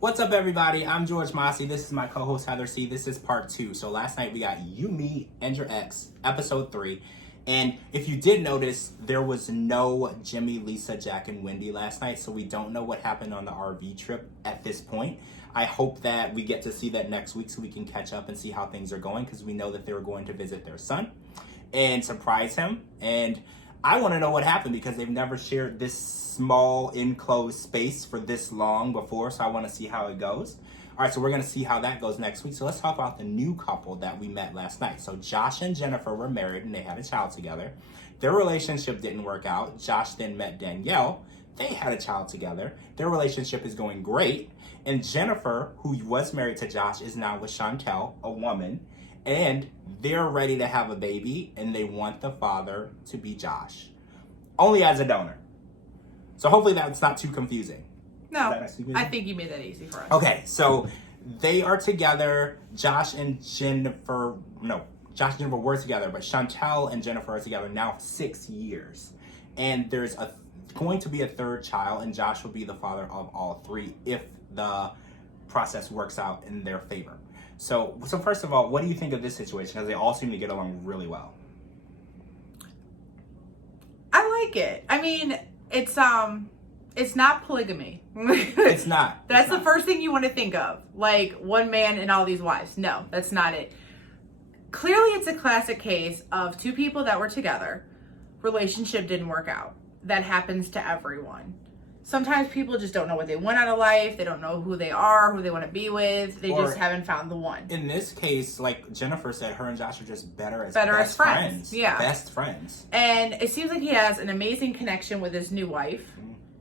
What's up, everybody? I'm George Mossey. This is my co-host Heather C. This is part 2. So last night we got You, Me, and Your Ex, episode 3. And if you did notice, there was no Jimmy, Lisa, Jack, and Wendy last night. So we don't know what happened on the RV trip at this point. I hope that we get to see that next week so we can catch up and see how things are going, because we know that they were going to visit their son and surprise him. And I want to know what happened because they've never shared this small enclosed space for this long before, so I want to see how it goes. All right, so we're going to see how that goes next week. So let's talk about the new couple that we met last night. So Josh and Jennifer were married and they had a child together. Their relationship didn't work out. Josh then met Danielle. They had a child together. Their relationship is going great. And Jennifer, who was married to Josh, is now with Chantel, a woman. And they're ready to have a baby, and they want the father to be Josh, only as a donor. So hopefully that's not too confusing. No, I think you made that easy for us. Okay, so they are together. Josh and Jennifer were together, but Chantel and Jennifer are together now 6 years. And there's going to be a third child, and Josh will be the father of all three if the process works out in their favor. So first of all, what do you think of this situation? Because they all seem to get along really well. I like it. I mean, it's not polygamy. It's not. That's the first thing you want to think of. Like one man and all these wives. No, that's not it. Clearly, it's a classic case of two people that were together. Relationship didn't work out. That happens to everyone. Sometimes people just don't know what they want out of life. They don't know who they are, who they want to be with. They just haven't found the one. In this case, like Jennifer said, her and Josh are just better as friends. Yeah. Best friends. And it seems like he has an amazing connection with his new wife.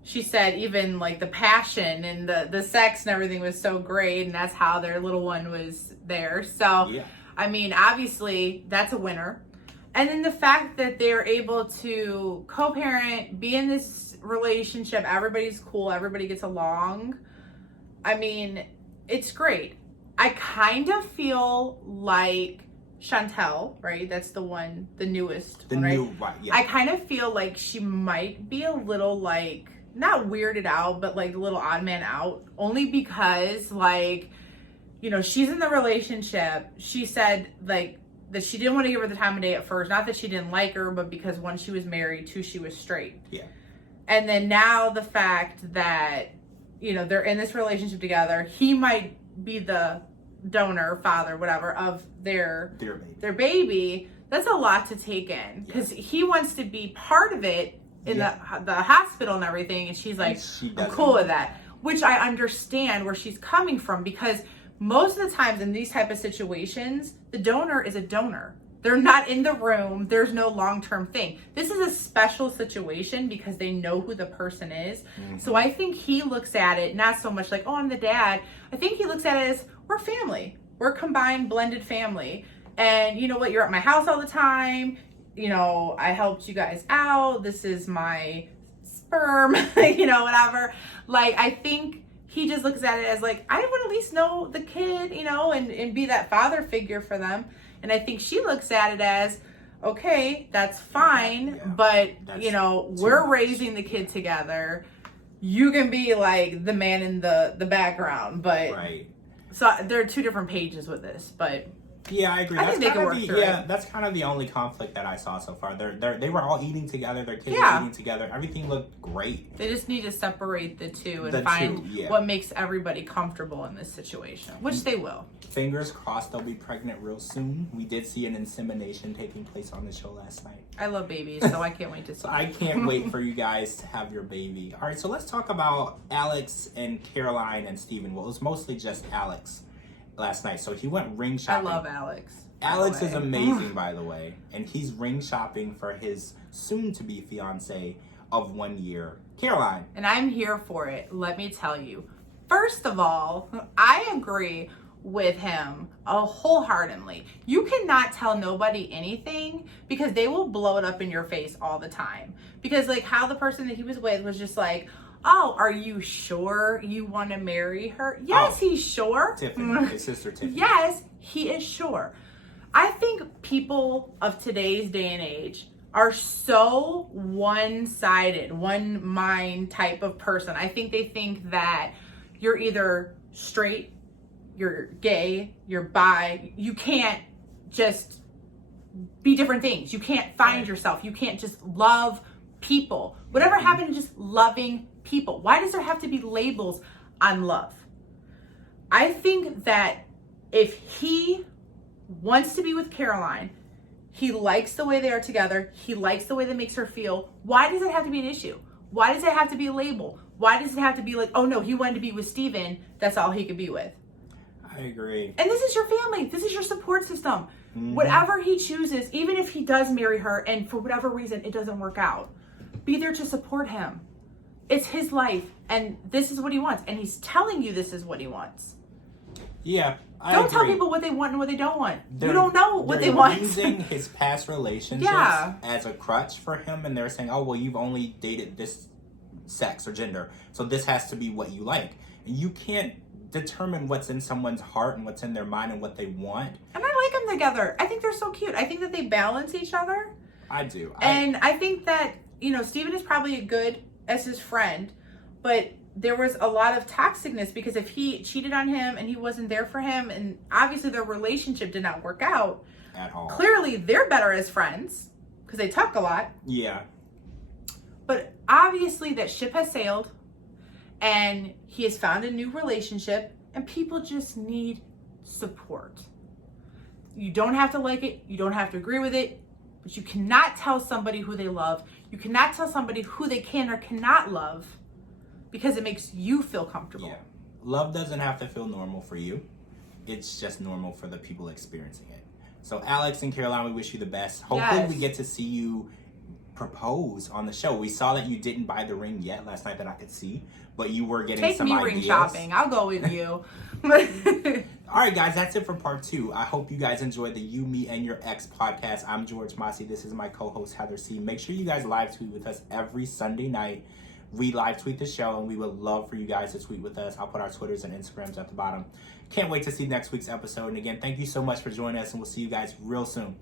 She said even like the passion and the sex and everything was so great. And that's how their little one was there. So, yeah. I mean, obviously that's a winner. And then the fact that they're able to co-parent, be in this relationship, everybody's cool, everybody gets along. I mean, it's great. I kind of feel like Chantel, right? That's the one, the newest one, right? Yeah. I kind of feel like she might be a little like, not weirded out, but like a little odd man out, only because like, you know, she's in the relationship. She said like, that she didn't want to give her the time of day at first. Not that she didn't like her, but because one, she was married, two, she was straight. Yeah. And then now the fact that, you know, they're in this relationship together, he might be the donor, father, whatever, of their baby. That's a lot to take in because he wants to be part of it in the hospital and everything. And she's like, I'm cool with that, which I understand where she's coming from, because most of the times in these type of situations, the donor is a donor. They're not in the room. There's no long-term thing. This is a special situation because they know who the person is. Mm-hmm. So I think he looks at it not so much like, oh, I'm the dad. I think he looks at it as, we're family. We're combined, blended family. And you know what? You're at my house all the time. You know, I helped you guys out. This is my sperm, you know, whatever. Like, I think he just looks at it as like, I want to at least know the kid, you know, and be that father figure for them. And I think she looks at it as, okay, that's fine, but you know, we're raising the kid together. You can be like the man in the background, but so there are two different pages with this, but yeah, I agree. I think they can work through it. That's kind of the only conflict that I saw so far. They were all eating together. Their kids were eating together. Everything looked great. They just need to separate the two and find what makes everybody comfortable in this situation, which they will. Fingers crossed they'll be pregnant real soon. We did see an insemination taking place on the show last night. I love babies, so I can't wait to see. So I can't wait for you guys to have your baby. All right, so let's talk about Alex and Caroline and Steven. Well, it was mostly just Alex last night. So he went ring shopping. I love Alex. Alex is amazing, by the way. And he's ring shopping for his soon-to-be fiance of 1 year, Caroline. And I'm here for it, let me tell you. First of all, I agree with him wholeheartedly. You cannot tell nobody anything because they will blow it up in your face all the time. Because like how the person that he was with was just like, oh, are you sure you want to marry her? Yes, he's sure. Tiffany, his sister Tiffany. Yes, he is sure. I think people of today's day and age are so one-sided, one mind type of person. I think they think that you're either straight, you're gay, you're bi. You can't just be different things. You can't find yourself. You can't just love people. Whatever happened to just loving people? Why does there have to be labels on love? I think that if he wants to be with Caroline, he likes the way they are together, he likes the way that makes her feel, why does it have to be an issue? Why does it have to be a label? Why does it have to be like, oh no, he wanted to be with Steven, that's all he could be with? I agree. And this is your family. This is your support system. Whatever he chooses, even if he does marry her and for whatever reason it doesn't work out, be there to support him. It's his life and this is what he wants. And he's telling you this is what he wants. Yeah, Don't tell people what they want and what they don't want. You don't know what they want. They're using his past relationships as a crutch for him, and they're saying, oh, well, you've only dated this sex or gender, so this has to be what you like. And you can't determine what's in someone's heart and what's in their mind and what they want. And I like them together. I think they're so cute. I think that they balance each other. I do. And I think that, Steven is probably good as his friend, but there was a lot of toxicness because if he cheated on him and he wasn't there for him, and obviously their relationship did not work out at all. Clearly, they're better as friends because they talk a lot. Yeah. But obviously that ship has sailed and he has found a new relationship and people just need support. You don't have to like it. You don't have to agree with it. But you cannot tell somebody who they love. You cannot tell somebody who they can or cannot love because it makes you feel comfortable. Yeah. Love doesn't have to feel normal for you. It's just normal for the people experiencing it. So Alex and Caroline, we wish you the best. Hopefully we get to see you propose on the show. We saw that you didn't buy the ring yet last night that I could see, but you were getting some ideas. Take me ring shopping. I'll go with you. All right, guys, that's it for part 2. I hope you guys enjoyed the You, Me, and Your Ex podcast. I'm George Mossey. This is my co-host, Heather C. Make sure you guys live tweet with us every Sunday night. We live tweet the show, and we would love for you guys to tweet with us. I'll put our Twitters and Instagrams at the bottom. Can't wait to see next week's episode. And again, thank you so much for joining us, and we'll see you guys real soon.